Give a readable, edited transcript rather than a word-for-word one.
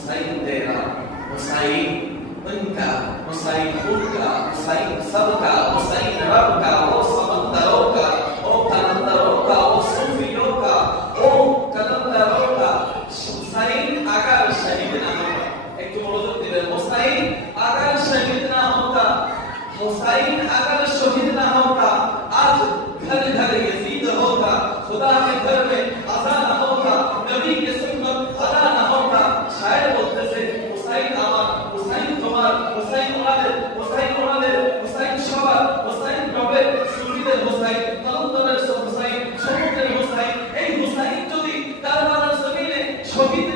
हुसैन तेरा, हुसैन उनका, हुसैन उनका, हुसैन सबका, हुसैन रब का, वो समंदरों का, वो कलंदरों का, वो सूफियों का, वो कलंदरों का। हुसैन अगर शहीद ना होता, एक तो मनोযোগ দিবেন, हुसैन अगर शहीद ना होता, हुसैन अगर शहीद ना होता, आज घर घर यजीद होता, खुदा के घर में अज़ा ना होता, नबी के सुन्नत अदा ना होता। शायर बोलते थे हुसैन আমার, हुसैन তোমার, हुसैन ওনাদের, हुसैन ওনাদের, हुसैन সবার, हुसैन রবের, সুফিদের हुसैन, তরুণদের हुसैन, সমুদ্রের हुसैन। এই हुसैन যদি কারবালার জমিনে শহীদ